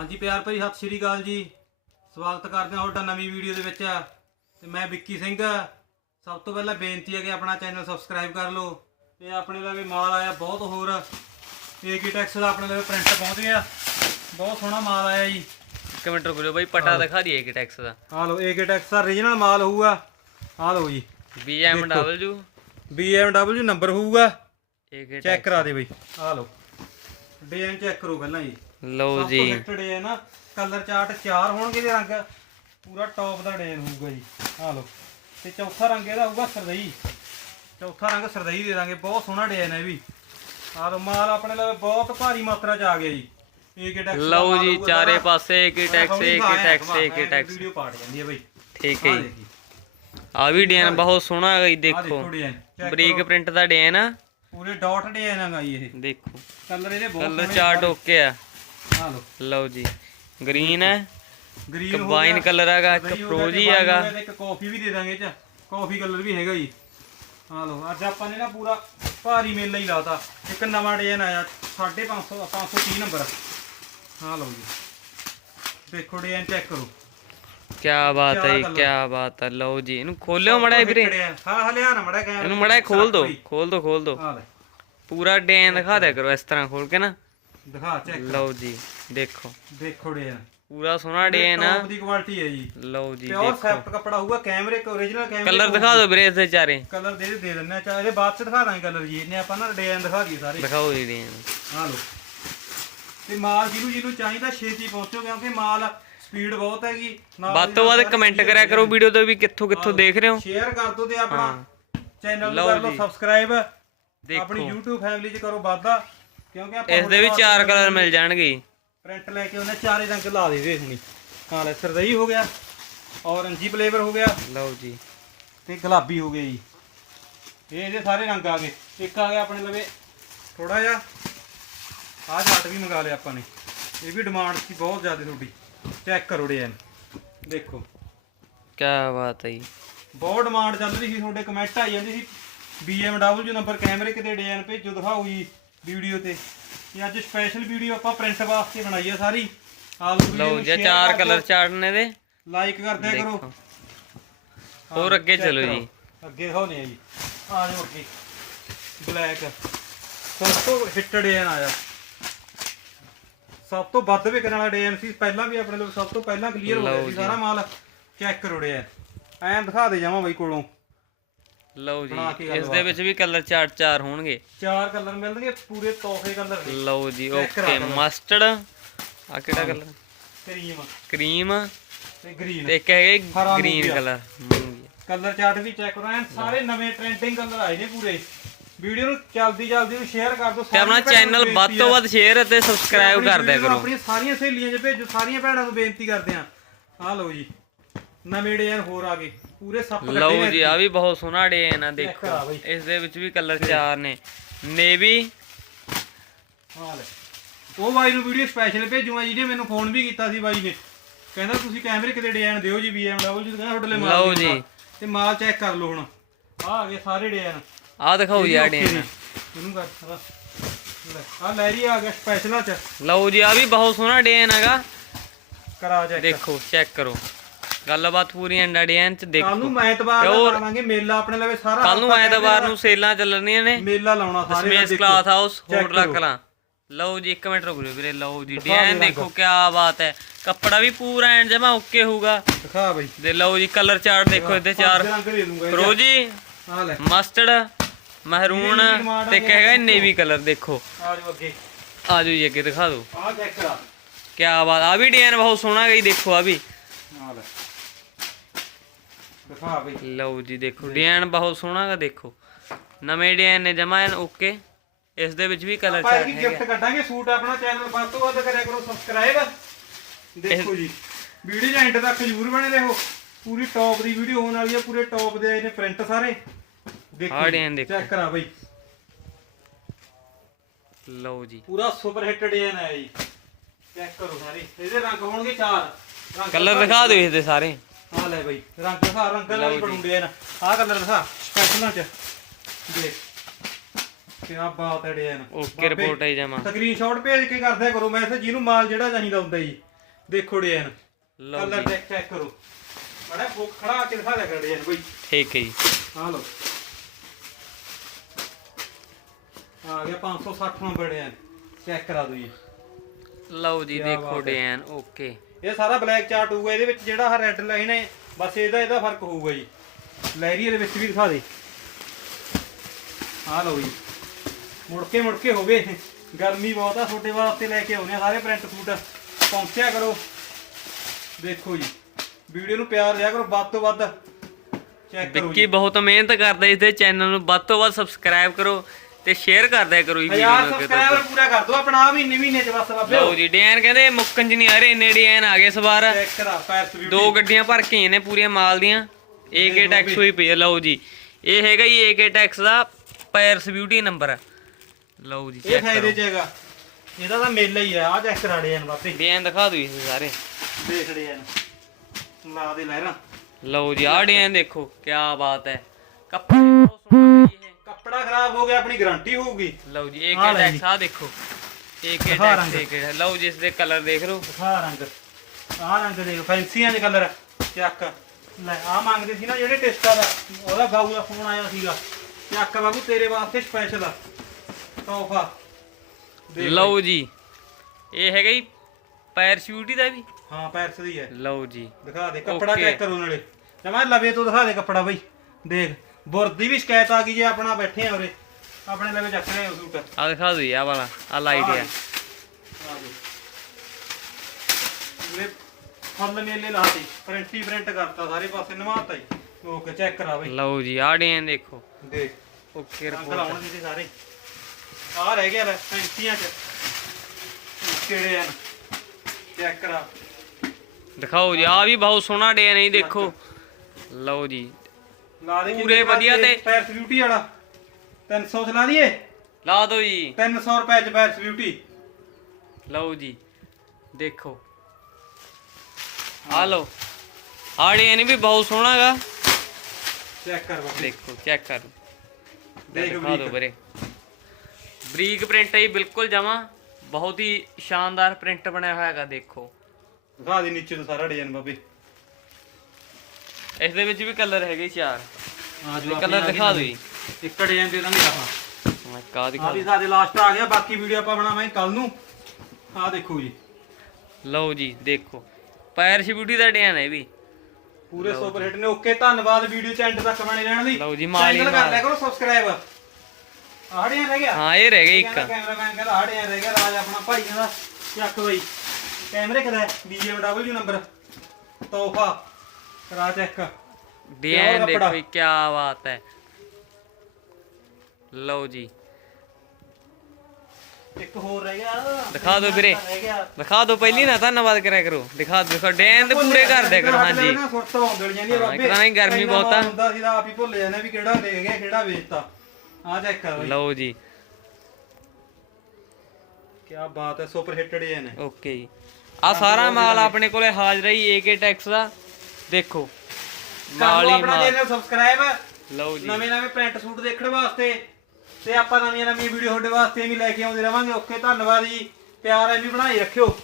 ਹਾਂਜੀ ਪਿਆਰ ਭਰੀ ਸਤਿ ਸ਼੍ਰੀ ਅਕਾਲ ਜੀ। ਸਵਾਗਤ ਕਰਦੇ ਹਾਂ ਤੁਹਾਡਾ ਨਵੀਂ ਵੀਡੀਓ ਦੇ ਵਿੱਚ। ਤੇ ਮੈਂ ਵਿੱਕੀ ਸਿੰਘ। ਸਭ ਤੋਂ ਪਹਿਲਾਂ ਬੇਨਤੀ ਹੈ ਕਿ ਆਪਣਾ ਚੈਨਲ ਸਬਸਕ੍ਰਾਈਬ ਕਰ ਲਓ। ਤੇ ਆਪਣੇ ਲਵੇ ਮਾਲ ਆਇਆ ਬਹੁਤ ਹੋਰ। ਏਕੀਟੈਕਸ ਦਾ ਆਪਣੇ ਲਵੇ ਪ੍ਰਿੰਟ ਪਹੁੰਚ ਗਿਆ। ਬਹੁਤ ਸੋਹਣਾ ਮਾਲ ਆਇਆ ਜੀ। ਇੱਕ ਮਿੰਟ ਰੁਕ ਜਾਓ ਬਾਈ ਪਟਾ ਦਿਖਾ ਦਈਏ ਕਿ ਟੈਕਸ ਦਾ। ਆ ਲਓ ਏਕੀਟੈਕਸ ਦਾ origignal ਮਾਲ ਹੋਊਗਾ। ਆ ਲਓ ਜੀ। BMW BMW ਨੰਬਰ ਹੋਊਗਾ। ਚੈੱਕ ਕਰਾ ਦੇ ਬਈ। ਆ ਲਓ। ਡਿਜ਼ਾਈਨ ਚੈੱਕ ਕਰੋ ਪਹਿਲਾਂ ਜੀ। ਲਓ ਜੀ। ਹਿੱਟਡ ਹੈ ਨਾ ਕਲਰ ਚਾਰਟ ਚਾਰ ਹੋਣਗੇ ਦੇ ਰੰਗ। ਪੂਰਾ ਟੌਪ ਦਾ ਡਿਜ਼ਾਈਨ ਹੋਊਗਾ ਜੀ। ਆ ਲਓ। ਤੇ ਚੌਥਾ ਰੰਗ ਇਹਦਾ ਹੋਊਗਾ ਸਰਦਈ। ਚੌਥਾ ਰੰਗ ਸਰਦਈ ਦੇ ਦਾਂਗੇ। ਬਹੁਤ ਸੋਹਣਾ ਡਿਜ਼ਾਈਨ ਹੈ ਵੀ। ਆ ਲਓ ਮਾਲ ਆਪਣੇ ਲਈ ਬਹੁਤ ਭਾਰੀ ਮਾਤਰਾ ਚ ਆ ਗਿਆ ਜੀ। ਇਹ ਕਿ ਟੈਕਸ ਲਓ ਜੀ ਚਾਰੇ ਪਾਸੇ ਇੱਕ ਟੈਕਸ ਇੱਕ ਟੈਕਸ ਇੱਕ ਟੈਕਸ ਵੀਡੀਓ ਪਾਟ ਜਾਂਦੀ ਹੈ ਬਈ। ਠੀਕ ਹੈ ਜੀ। ਆ ਵੀ ਡਿਜ਼ਾਈਨ ਬਹੁਤ ਸੋਹਣਾ ਹੈ ਦੇਖੋ। ਬਰੀਕ ਪ੍ਰਿੰਟ ਦਾ ਡਿਜ਼ਾਈਨ ਆ ਪੂਰੇ ਡਾਟ ਡਿਜ਼ਾਈਨ ਹੈਗਾ ਇਹ। ਦੇਖੋ। ਕਲਰ ਇਹਦੇ ਬਹੁਤ ਕਲਰ ਚਾਰਟ ਓਕੇ ਆ। ਆ ਲਓ ਲਓ ਜੀ ਗ੍ਰੀਨ ਹੈ। ਗ੍ਰੀਨ ਕੰਬਾਈਨ ਕਲਰ ਹੈਗਾ ਇੱਕ ਫਰੋਜੀ ਹੈਗਾ। ਇੱਕ ਕਾਫੀ ਵੀ ਦੇ ਦਾਂਗੇ ਚ। ਕਾਫੀ ਕਲਰ ਵੀ ਹੈਗਾ ਜੀ। ਆ ਲਓ ਅੱਜ ਆਪਾਂ ਨੇ ਨਾ ਪੂਰਾ ਭਾਰੀ ਮੇਲਾ ਹੀ ਲਾਤਾ। ਇੱਕ ਨਵਾਂ ਡਿਜ਼ਾਈਨ ਆਇਆ 550 530 ਨੰਬਰ ਆ ਲਓ ਜੀ। ਦੇਖੋ ਡਿਜ਼ਾਈਨ ਚੈੱਕ ਕਰੋ। ਕੀ ਬਾਤ ਹੈ ਕੀ ਬਾਤ ਹੈ। ਲਓ ਜੀ ਇਹਨੂੰ ਖੋਲਿਓ ਮੜਾ ਵੀਰੇ। ਹਾਂ ਹਲਿਆ ਨਾ ਮੜਾ ਇਹਨੂੰ ਮੜਾ ਖੋਲ ਦੋ ਖੋਲ ਦੋ ਖੋਲ ਦੋ। ਪੂਰਾ ਡਿਜ਼ਾਈਨ ਦਿਖਾ ਦਿਆ ਕਰੋ ਇਸ ਤਰ੍ਹਾਂ ਖੋਲ ਕੇ ਨਾ। ਦਿਖਾ ਚੈੱਕ ਲਓ ਜੀ ਦੇਖੋ। ਦੇਖੋ ਡਿਜ਼ਾਈਨ ਪੂਰਾ ਸੋਹਣਾ ਡਿਜ਼ਾਈਨ ਆ। ਟੌਪ ਦੀ ਕੁਆਲਿਟੀ ਹੈ ਜੀ। ਲਓ ਜੀ ਪਿਓਰ ਸੈਫਟ ਕੱਪੜਾ ਹੋਊਗਾ ਕੈਮਰੇ ਕੋ origignal ਕੈਮਰੇ ਕਲਰ ਦਿਖਾ ਦਿਓ ਵੀਰੇ ਇਸ ਦੇ ਚਾਰੇ। ਕਲਰ ਦੇ ਦੇ ਦਿੰਨੇ ਆ ਚਾਹੇ ਬਾਅਦ ਚ ਦਿਖਾ ਦਾਂਗੇ ਕਲਰ ਜੀ। ਇਹਨੇ ਆਪਾਂ ਨਾ ਡਿਜ਼ਾਈਨ ਦਿਖਾ ਦਈਏ ਸਾਰੇ। ਦਿਖਾਓ ਜੀ ਡਿਜ਼ਾਈਨ ਆ ਲਓ। ਤੇ ਮਾਲ ਜਿਹਨੂੰ ਜਿਹਨੂੰ ਚਾਹੀਦਾ ਛੇਤੀ ਪਹੁੰਚੋ ਕਿਉਂਕਿ ਮਾਲ ਸਪੀਡ ਬਹੁਤ ਹੈਗੀ। ਵੱਧ ਤੋਂ ਵੱਧ ਕਮੈਂਟ ਕਰਿਆ ਕਰੋ ਵੀਡੀਓ ਤੇ ਵੀ ਕਿੱਥੋਂ ਕਿੱਥੋਂ ਦੇਖ ਰਹੇ ਹੋ। ਸ਼ੇਅਰ ਕਰ ਦਿਓ ਤੇ ਆਪਣਾ ਚੈਨਲ ਨੂੰ ਕਰ ਲਓ। ਸਬਸਕ੍ਰਾਈਬ ਦੇਖੋ ਆਪਣੀ YouTube ਫੈਮਿਲੀ 'ਚ ਕਰੋ ਵਾਧਾ। ਕਿਉਂਕਿ ਆਪਾਂ ਇਸ ਦੇ ਵੀ ਚਾਰ ਕਲਰ ਮਿਲ ਜਾਣਗੇ। ਪ੍ਰਿੰਟ ਲੈ ਕੇ ਉਹਨੇ ਚਾਰੇ ਰੰਗ ਲਾ ਦੇਦੇ ਹੁਣੀ। ਹਾਂ ਲੈ ਸਰਦਈ ਹੋ ਗਿਆ ਔਰੰਜੀ ਫਲੇਵਰ ਹੋ ਗਿਆ। ਲਓ ਜੀ। ਤੇ ਗੁਲਾਬੀ ਹੋ ਗਿਆ ਜੀ ਇਹ ਇਹਦੇ ਸਾਰੇ ਰੰਗ ਆ ਗਏ। ਇੱਕ ਆ ਗਿਆ ਆਪਣੇ ਲਵੇ ਥੋੜਾ ਜਿਹਾ। ਆਹ ਜੱਟ ਵੀ ਮੰਗਾ ਲਿਆ ਆਪਾਂ ਨੇ। ਇਹ ਵੀ ਡਿਮਾਂਡ ਸੀ ਬਹੁਤ ਜ਼ਿਆਦਾ ਤੁਹਾਡੀ। ਚੈੱਕ ਕਰੋ ਡਿਜ਼ਾਈਨ ਦੇਖੋ। ਕੀ ਬਾਤ ਹੈ ਜੀ। ਬਹੁਤ ਡਿਮਾਂਡ ਚੱਲ ਰਹੀ ਸੀ ਤੁਹਾਡੇ ਕਮੈਂਟ ਆਈ ਜਾਂਦੀ ਸੀ। BMW ਨੰਬਰ ਕੈਮਰੇ ਕਿਤੇ ਡਿਜ਼ਾਈਨ ਭੇਜੋ ਦਿਖਾਓ ਜੀ। ਵੀਡੀਓ ਤੇ। ਇਹ ਅੱਜ ਸਪੈਸ਼ਲ ਵੀਡੀਓ ਆਪਾਂ ਪ੍ਰਿੰਟ ਵਾਸਤੇ ਬਣਾਈ ਆ ਸਾਰੀ। ਆਹ ਲਓ ਜੀ ਚਾਰ ਕਲਰ ਚਾਰਟ ਨੇ ਦੇ। ਲਾਈਕ ਕਰ ਦਿਆ ਕਰੋ। ਹੋਰ ਅੱਗੇ ਚਲੋ ਜੀ। ਅੱਗੇ ਦਿਖਾਉਣੇ ਆ ਜੀ। ਆ ਜਾਓ ਅੱਗੇ। ਬਲੈਕ ਸਭ ਤੋਂ ਹਿੱਟ ਡਿਜ਼ਾਈਨ ਆਇਆ। ਸਭ ਤੋਂ ਵੱਧ ਵਿਕਣ ਵਾਲਾ ਡਿਜ਼ਾਈਨ ਸੀ। ਪਹਿਲਾਂ ਵੀ ਆਪਣੇ ਲੋਕ ਸਭ ਤੋਂ ਪਹਿਲਾਂ ਕਲੀਅਰ ਹੋ ਗਿਆ ਸੀ। ਸਾਰਾ ਮਾਲ ਚੈੱਕ ਕਰੋ ਡਿਜ਼ਾਈਨ। ਐਂ ਦਿਖਾ ਦੇ ਜਾਵਾਂ ਬਾਈ ਕੋਲੋਂ। ਲਓ ਜੀ ਬਣਾ ਕੇ ਗੱਲ ਇਸ ਦੇ ਵਿੱਚ ਵੀ ਕਲਰ ਚਾਰਟ ਚਾਰ ਹੋਣਗੇ। ਚਾਰ ਕਲਰ ਮਿਲਣਗੇ ਪੂਰੇ ਤੋਹਫੇ ਕਲਰ ਨੇ। ਲਓ ਜੀ Check ਕਰਾ ਓਕੇ। ਮਸਟਰਡ ਆ ਕਿਹੜਾ ਕਲਰ? ਕਰੀਮ। ਕਰੀਮ ਤੇ ਗ੍ਰੀਨ। ਤੇ ਇੱਕ ਹੈਗਾ ਹਰਾ ਗ੍ਰੀਨ ਮੂੰਗੀਆ। ਕਲਰ ਕਲਰ ਚਾਰਟ ਵੀ ਚੈੱਕ ਕਰੋ ਐਨ ਸਾਰੇ ਨਵੇਂ ਟ੍ਰੈਂਡਿੰਗ ਕਲਰ ਆਏ ਨੇ ਪੂਰੇ। ਵੀਡੀਓ ਨੂੰ ਜਲਦੀ ਜਲਦੀ ਨੂੰ ਸ਼ੇਅਰ ਕਰ ਦਿਓ ਤੇ ਆਪਣਾ ਸਾਰੀਆਂ ਭੈਣਾਂ ਨੂੰ ਚੈਨਲ ਵੱਧ ਬੇਨਤੀ ਤੋਂ ਆ। ਵੱਧ ਸ਼ੇਅਰ ਅਤੇ ਸਬਸਕ੍ਰਾਈਬ ਆਪਣੀ ਕਰ ਦਿਆ ਨੂੰ ਕਰੋ। ਆਪਣੀਆਂ ਸਾਰੀਆਂ ਸਹੇਲੀਆਂ 'ਚ ਭੇਜੋ ਸਾਰੀਆਂ ਭੈਣਾਂ ਨੂੰ ਬੇਨਤੀ ਕਰਦੇ ਆ। ਆਹ ਲਓ ਜੀ ਨਵੇਂ ਡਿਜ਼ਾਈਨ ਹੋਰ ਆ ਗਏ। ਪੂਰੇ ਸੱਪ ਕੱਢੇ ਲਓ ਜੀ ਆ ਵੀ ਬਹੁਤ ਸੋਹਣਾ ਡਿਜ਼ਾਈਨ ਆ ਦੇਖੋ ਕਰਾ ਬਈ। ਇਸ ਦੇ ਵਿੱਚ ਵੀ ਕਲਰ ਚਾਰ ਨੇ। ਨੇਵੀ ਹਾਂ ਲੈ। ਉਹ ਬਾਈ ਨੂੰ ਵੀਡੀਓ ਸਪੈਸ਼ਲ ਭੇਜੂਗਾ ਜਿਹਨੇ ਮੈਨੂੰ ਫੋਨ ਵੀ ਕੀਤਾ ਸੀ ਬਾਈ ਨੇ। ਕਹਿੰਦਾ ਤੁਸੀਂ ਕੈਮਰੇ ਕਿਤੇ ਡਿਜ਼ਾਈਨ ਦਿਓ ਜੀ BMW ਜੀ ਕਹਿੰਦਾ ਤੁਹਾਡੇ ਲਈ ਮਾਲ ਲਓ। ਜੀ। ਤੇ ਮਾਲ ਚੈੱਕ ਕਰ ਲਓ ਹੁਣ। ਆ ਆ ਗਏ ਸਾਰੇ ਡਿਜ਼ਾਈਨ ਆ ਦਿਖਾਓ ਜੀ ਆ ਡਿਜ਼ਾਈਨ ਇਹਨੂੰ ਕਰ ਸਾਰਾ ਲੈ ਆ ਲੈਰੀ ਆ ਗਿਆ ਸਪੈਸ਼ਲਾਂ ਚ। ਲਓ ਜੀ ਆ ਵੀ ਬਹੁਤ ਸੋਹਣਾ ਡਿਜ਼ਾਈਨ ਹੈਗਾ ਕਰਾ ਚੈੱਕ ਦੇਖੋ ਚੈੱਕ ਕਰੋ। ਗੱਲਬਾਤ ਪੂਰੀ ਐਂਡਾ ਡਿਜ਼ਾਈਨ ਚ ਕੱਲ ਦੇਖੋ। ਨੂੰ ਮੈਂ ਐਤਵਾਰ ਦਾ ਹੋਰ- ਕਰਾਂਗੇ ਮੇਲਾ ਆਪਣੇ ਲਵੇ ਸਾਰਾ ਕੱਲ ਨੂੰ ਐਤਵਾਰ ਨੂੰ ਸੇਲਾਂ ਚੱਲਣੀਆਂ ਨੇ। ਮੇਲਾ ਲਾਉਣਾ ਸਾਰੇ ਦਾ ਸਮੇਸ ਦੇਖੋ। Cloth house hotel. ਕਲਾਂ ਲਓ ਜੀ ਇੱਕ ਮਿੰਟ ਰੁਕ ਜਾਓ ਵੀਰੇ ਲਓ ਜੀ ਡਿਜ਼ਾਈਨ ਦੇ ਦੇਖੋ ਕੀ ਬਾਤ ਹੈ। ਕੱਪੜਾ ਵੀ ਪੂਰਾ ਐਂਡ ਜਮਾ ਓਕੇ ਹੋਊਗਾ। ਦਿਖਾ ਬਈ। ਤੇ ਲਓ ਜੀ ਕਲਰ ਚਾਰਟ ਦੇਖੋ ਇੱਥੇ ਚਾਰ। ਦੇ। ਫਰੋਜੀ ਆ ਲੈ। ਮਸਟਰਡ ਮਹਿਰੂਨ ਇਹਦੀ ਤੇ ਇੱਕ ਆ ਹੈਗਾ ਨੇਵੀ ਕਲਰ ਦੇਖੋ। ਆ ਜਾਓ ਅੱਗੇ। ਆ ਜਾਓ ਜੀ ਅੱਗੇ ਦਿਖਾ ਦਿਓ। ਆ ਚੈੱਕ ਕਰਾ। ਕੀ ਬਾਤ ਆ ਵੀ ਡਿਜ਼ਾਈਨ ਬਹੁਤ ਸੋਹਣਾ ਗਈ ਦੇਖੋ ਆ ਵੀ। ਆ ਲੈ। ਦਿਖਾ ਬਈ। ਲਓ ਜੀ ਦੇਖੋ ਡਿਜ਼ਾਈਨ ਬਹੁਤ ਸੋਹਣਾ ਗਾ ਦੇਖੋ। ਨਵੇਂ ਡਿਜ਼ਾਈਨ ਨੇ ਜਮਾ ਐਨ ਓਕੇ। ਇਸ ਦੇ ਵਿੱਚ ਵੀ ਕਲਰ ਆਪਾਂ ਚਾਰਟ ਇਹ ਗਿਫਟ ਕੱਢਾਂਗੇ ਸੂਟ ਆਪਣਾ ਚੈਨਲ ਵੱਧ ਤੋਂ ਵੱਧ ਕਰਿਆ ਕਰੋ ਸਬਸਕ੍ਰਾਈਬ ਦੇਖੋ ਜੀ ਵੀਡੀਓ ਐਂਡ ਤੱਕ ਜ਼ਰੂਰ ਬਣੇ ਰਹੋ। ਪੂਰੀ ਟੌਪ ਦੀ ਵੀਡੀਓ ਹੋਣ ਵਾਲੀ ਹੈ ਪੂਰੇ ਟੌਪ ਦੇ ਆਏ ਨੇ ਪ੍ਰਿੰਟ ਸਾਰੇ। ਦੇਖੋ। ਚੈੱਕ ਕਰਾ ਬਈ। ਲਓ ਜੀ। ਪੂਰਾ ਸੁਪਰ ਹਿੱਟ ਡਿਜ਼ਾਈਨ ਆਇਆ ਜੀ। ਚੈੱਕ ਕਰੋ ਸਾਰੇ। ਇਹਦੇ ਰੰਗ ਹੋਣਗੇ ਚਾਰ। ਕਲਰ ਦਿਖਾ ਦਿਓ ਇਸ ਦੇ ਸਾਰੇ। ਆ ਲੈ ਬਈ ਰੰਗ ਦਿਖਾ ਰੰਗ ਨਾਲ ਹੀ ਬਣੂ ਡਿਜ਼ਾਈਨ ਆਹ ਕਲਰ ਦਿਖਾ ਸਪੈਸ਼ਲਾਂ ਚ। ਦੇਖ। ਕੀ ਬਾਤ ਹੈ ਡਿਜ਼ਾਈਨ। ਓਕੇ ਰਿਪੋਰਟ ਹੈ ਜਮਾ। ਸਕਰੀਨਸ਼ਾਟ ਭੇਜ ਕੇ ਕਰਦਿਆ ਕਰੋ ਮੈਸੇਜ ਜਿਹਨੂੰ ਮਾਲ ਜਿਹੜਾ ਚਾਹੀਦਾ ਹੁੰਦਾ ਜੀ। ਦੇਖੋ ਡਿਜ਼ਾਈਨ। ਲਓ ਕਲਰ ਜੀ। ਚੈੱਕ ਚੈੱਕ ਕਰੋ। ਬੜਾ ਫੋਕ ਖੜਾ ਕੇ ਦਿਖਾ ਦਿਆ ਡਿਜ਼ਾਈਨ ਬਈ ਠੀਕ ਹੈ ਜੀ। ਆ ਲਓ। ਆ ਗਿਆ 560 ਨੰਬਰ ਡਿਜ਼ਾਈਨ। ਚੈੱਕ ਕਰਾ ਦਿਓ ਜੀ। ਲਓ ਜੀ ਦੇਖੋ। ਡਿਜ਼ਾਈਨ। ਓਕੇ। ਇਹ ਸਾਰਾ ਬਲੈਕ ਚਾਰਟ ਹੋਊਗਾ ਇਹਦੇ ਵਿੱਚ ਜਿਹੜਾ ਆਹ ਰੈੱਡ ਲਾਈਨ ਹੈ ਬਸ ਇਹਦਾ ਇਹਦਾ ਫ਼ਰਕ ਹੋਊਗਾ ਜੀ। ਲੈਰੀ ਦੇ ਵਿੱਚ ਵੀ ਦਿਖਾ ਦੇ। ਆ ਲਓ ਜੀ। ਮੁੜ ਕੇ ਮੁੜ ਕੇ ਹੋਵੇ ਗਰਮੀ ਬਹੁਤ ਆ ਤੁਹਾਡੇ ਵਾਸਤੇ ਲੈ ਕੇ ਆਉਨੇ ਆ ਸਾਰੇ ਪ੍ਰਿੰਟ ਸੂਟ। ਪਹੁੰਚਿਆ ਕਰੋ। ਦੇਖੋ ਜੀ। ਵੀਡੀਓ ਨੂੰ ਪਿਆਰ ਦਿਆ ਕਰੋ ਵੱਧ ਤੋਂ ਵੱਧ। ਚੈੱਕ ਕਰੋ ਵਿੱਕੀ ਜੀ। ਬਹੁਤ ਮਿਹਨਤ ਕਰਦਾ ਇਸ ਦੇ ਚੈਨਲ ਨੂੰ। ਵੱਧ ਤੋਂ ਵੱਧ ਸਬਸਕ੍ਰਾਈਬ ਕਰੋ। ਤੇ ਸ਼ੇਅਰ ਕਰ ਦਿਆ ਕਰੋ ਇਹ ਵੀਡੀਓ ਨੂੰ ਅੱਗੇ ਸਬਸਕ੍ਰਾਈਬਰ ਤੋਂ ਪੂਰਾ ਕਰ ਦਿਓ ਆਪਣਾ ਆ ਮਹੀਨੇ ਮਹੀਨੇ ਚ ਬਸ ਬਾਬੇ। ਲਓ ਜੀ ਡਿਜ਼ਾਈਨ ਕਹਿੰਦੇ ਮੁੱਕਣ ਚ ਨਹੀਂ ਆ ਰਹੇ ਇੰਨੇ ਆ ਗਏ ਇਸ ਵਾਰ ਚੈੱਕ ਕਰਾ ਪੈਰਸ ਬਿਊਟੀ ਦੋ ਗੱਡੀਆਂ ਭਰ ਕੇ ਆਏ ਨੇ ਪੂਰੀਆਂ ਮਾਲ ਦੀਆਂ। AK Tex. ਹੋਈ ਪਈ ਲਓ ਜੀ। ਇਹ ਹੈਗਾ ਜੀ ਏਕੇ ਟੈਕਸ ਦਾ ਪੈਰਸ ਬਿਊਟੀ ਨੰਬਰ ਲਓ ਜੀ ਇਹ ਚੈੱਕ ਫਾਇਦੇ ਕਰੋ। ਚ ਹੈਗਾ। ਇਹਦਾ ਤਾਂ ਮੇਲਾ ਹੀ ਆ ਆ ਚੈੱਕ ਕਰਾ ਡੇ ਬਾਬੇ। ਡਿਜ਼ਾਈਨ ਦਿਖਾ ਦਿਓ ਇਹ ਸਾਰੇ। ਦੇਖ ਡੇ ਲਾ ਦੇ ਲਹਿਰਾਂ। ਲਓ ਜੀ ਆਹ ਡਿਜ਼ਾਈਨ ਦੇਖੋ ਕੀ ਬਾਤ ਹੈ। ਕੱਪੜਾ ਵੀ ਬਹੁਤ ਸੋਹਣਾ ਹੈ। ਜੀ ਇਹ ਕੱਪੜਾ ਖਰਾਬ ਹੋ ਗਿਆ ਆਪਣੀ ਗਾਰੰਟੀ ਹੋਊਗੀ। ਲਓ ਜੀ ਆਹ ਏਕੇ ਲੈ ਟੈਕਸ ਜੀ। ਆ ਦੇਖੋ। ਏਕੇ ਦਿਖਾ ਟੈਕਸ ਰੰਗ। ਏਕੇ ਲਓ ਜੀ ਇਸ ਦੇ ਕਲਰ ਦੇਖ ਲਓ ਦਿਖਾ ਰੰਗ। ਆਹ ਰੰਗ ਦੇਖ ਫੈਂਸੀਆਂ ਦੇ ਕਲਰ ਚੱਕ। ਲੈ ਆ ਮੰਗਦੇ ਸੀ ਨਾ ਜਿਹੜੇ ਟੈਸਟਾ ਦਾ ਉਹਦਾ ਬਾਊ ਦਾ ਫੋਨ ਆਇਆ ਸੀਗਾ। ਚੱਕ ਬਾਬੂ ਤੇਰੇ ਵਾਸਤੇ ਸਪੈਸ਼ਲ ਤੋਹਫਾ। ਦੇਖ ਲਓ ਜੀ ਇਹ ਹੈਗਾ ਜੀ ਪੈਰਸ ਬਿਊਟੀ ਦਾ ਵੀ। ਹਾਂ ਪੈਰਸ ਦੀ ਹੈ। ਲਓ ਜੀ। ਦਿਖਾ ਦੇ ਕੱਪੜਾ Okay. ਚੈੱਕ ਕਰੋ ਨਾਲੇ। ਜਮਾ ਲਵੇ ਤੋਂ ਦਿਖਾ ਦੇ ਕੱਪੜਾ ਬਈ। ਦੇਖ। ਬੁਰਦ ਵੀ ਸ਼ਿਕਾਇਤ ਆ ਗਈ ਜੇ ਆਪਣਾ ਬੈਠੇ ਆ ਉਰੇ। ਆਪਣੇ ਲਵੇ ਚੱਕ ਰਹੇ ਸੂਟ। ਆ ਦਿਖਾ ਜੀ ਆਹ ਵਾਲਾ ਆ ਲਾਈਟ ਆ। ਆ ਜਾਓ। ਉਰੇ ਫੁੱਲ ਮੇਲੇ ਲਾਤੀ ਪ੍ਰਿੰਟ ਹੀ ਪ੍ਰਿੰਟ ਕਰਤਾ ਸਾਰੇ ਪਾਸੇ ਨਵਾਤਾ ਹੀ। ਓਕੇ ਚੈੱਕ ਕਰਾ ਬਈ ਲਓ ਜੀ ਆਹ ਡਿਜ਼ਾਈਨ ਦੇਖੋ। ਦੇਖ ਓਕੇ ਰੰਗ ਰਿਪੋਰਟ ਲਾਉਣ ਦੇ ਸਾਰੇ। ਆ ਰਹਿ ਗਿਆ ਲੈ ਪੈਂਤੀਆਂ ਚ। ਕਿਹੜੇ ਹਨ ਚੈੱਕ ਕਰਾ। ਦਿਖਾਓ ਜੀ ਆ ਵੀ ਬਹੁਤ ਸੋਹਣਾ ਡਿਜ਼ਾਈਨ ਹੈ ਜੀ ਦੇਖੋ। ਲਓ ਜੀ ਲਾ ਦੇ ਪੂਰੇ ਵਧੀਆ ਤੇ- ਪੈਰਸ ਬਿਊਟੀ ਵਾਲਾ। 300 ਚਲਾ ਦਈਏ? ਲਾ ਦਿਓ ਜੀ। 300 ਰੁਪਏ ਚ ਪੈਰਸ ਬਿਊਟੀ ਲਓ ਜੀ ਦੇਖੋ। ਆ ਲਓ। ਡਿਜ਼ਾਈਨ ਵੀ ਬਹੁਤ ਸੋਹਣਾ ਹੈਗਾ। ਚੈੱਕ ਕਰ ਬਾਬੇ। ਦੇਖੋ ਚੈੱਕ ਕਰ। ਦੇਖ। ਵੀਰੇ। ਬਰੀਕ ਪ੍ਰਿੰਟ ਹੈ ਬਿਲਕੁਲ ਜਮਾ। ਬਹੁਤ ਹੀ ਸ਼ਾਨਦਾਰ ਪ੍ਰਿੰਟ ਬਣਿਆ ਹੋਇਆ ਹੈਗਾ ਦੇਖੋ। ਦਿਖਾ ਦੇ ਨੀਚੇ ਤੋਂ ਸਾਰਾ ਡਿਜ਼ਾਈਨ ਬਾਬੇ। ਇਸ ਦੇ ਵਿੱਚ ਵੀ ਕਲਰ ਹੈਗੇ ਚਾਰ ਆ ਕਲਰ ਦਿਖਾ ਦਿਓ। ਜੀ ਇੱਕ ਡਿਜ਼ਾਈਨ ਦੇ ਦਾਂਗੇ ਆਹ ਮੈਂ ਕਾ ਆ ਦਿਖਾ ਵੀ ਸਾਡੇ ਲਾਸਟ ਆ ਗਿਆ ਬਾਕੀ ਵੀਡੀਓ ਆਪਾਂ ਬਣਾਵਾਂਗੇ ਕੱਲ ਨੂੰ। ਆ ਦੇਖੋ ਜੀ। ਲਓ ਜੀ ਦੇਖੋ। ਪੈਰਸ ਬਿਊਟੀ ਦਾ ਡਿਜ਼ਾਈਨ ਹੈ ਇਹ ਵੀ। ਪੂਰੇ ਸੁਪਰ ਹਿੱਟ ਨੇ। ਓਕੇ ਧੰਨਵਾਦ। ਵੀਡੀਓ ਚ ਐਂਡ ਤੱਕ ਬਣੇ ਰਹਿਣ ਲਈ। ਲਓ ਜੀ, ਮਾਲ Channel ਕਰ ਮਾਲ। ਲਿਆ ਕਰੋ ਸਬਸਕ੍ਰਾਈਬ ਆੜੀਆਂ ਰਹਿ ਗਿਆ। ਹਾਂ ਇਹ ਰਹਿ ਗਿਆ ਇੱਕ। ਕੈਮਰਾਮੈਨ ਕਹਿੰਦਾ ਆੜੀਆਂ ਰਹਿ ਗਿਆ ਰਾਜ ਆਪਣਾ ਭਾਈ ਕਹਿੰਦਾ ਚੱਕ ਬਈ। ਕੈਮਰੇ ਕਿਦਾ BMW ਨੰਬਰ ਤੋਹਫਾ। ਕਰਾ ਚੈੱਕ। ਡਿਜ਼ਾਈਨ। ਦੇਖੋ ਕੀ ਬਾਤ ਹੈ। ਲਓ ਜੀ। ਇੱਕ ਹੋਰ ਰਹਿ ਗਿਆ। ਦਿਖਾ ਦਿਓ ਵੀਰੇ। ਦਿਖਾ ਦਿਓ ਪਹਿਲੀ ਨਾ ਧੰਨਵਾਦ ਕਰਿਆ ਕਰੋ। ਦਿਖਾ ਦਿਓ ਦੇਖੋ ਡਿਜ਼ਾਈਨ ਤੇ ਪੂਰੇ ਕਰ ਦਿਆ ਕਰੋ। ਹਾਂਜੀ। ਸੁਰਤ ਆਉਂਦੜ ਜਾਂਦੀ ਆ ਹਾਂ, ਬਾਬੇ। ਇੱਕ ਤਾਂ ਨਹੀਂ ਗਰਮੀ ਬਹੁਤ। ਆ। ਹੁੰਦਾ ਸੀ ਤਾਂ ਆਪ ਹੀ ਭੁੱਲ ਜਾਂਦੇ ਵੀ ਕਿਹੜਾ ਦੇ ਗਿਆ ਕਿਹੜਾ ਵੇਚਤਾ। ਆ ਚੈੱਕ ਕਰ ਲਓ ਜੀ। ਕੀ ਬਾਤ ਹੈ ਸੁਪਰ ਹਿੱਟ ਡਿਜ਼ਾਈਨ ਹੈ ਓਕੇ ਜੀ। ਆ ਸਾਰਾ ਮਾਲ ਆਪਣੇ ਕੋਲੇ ਹਾਜ਼ਰ ਹੈ ਏਕੇ ਟੈਕਸ ਦਾ। ਦੇਖੋ। ਲਓ ਹੀ ਆਪਣਾ ਚੈਨਲ ਸਬਸਕ੍ਰਾਈਬ ਲਓ ਜੀ। ਨਵੇਂ ਨਵੇਂ ਪ੍ਰਿੰਟ ਸੂਟ ਦੇਖਣ ਵਾਸਤੇ ਤੇ ਆਪਾਂ ਨਵੀਆਂ ਨਵੀਆਂ ਵੀਡੀਓ ਤੁਹਾਡੇ ਵਾਸਤੇ ਵੀ ਲੈ ਕੇ ਆਉਂਦੇ ਰਵਾਂਗੇ। ਓਕੇ ਧੰਨਵਾਦ ਜੀ। ਪਿਆਰ ਐ ਵੀ ਬਣਾਈ ਰੱਖਿਓ।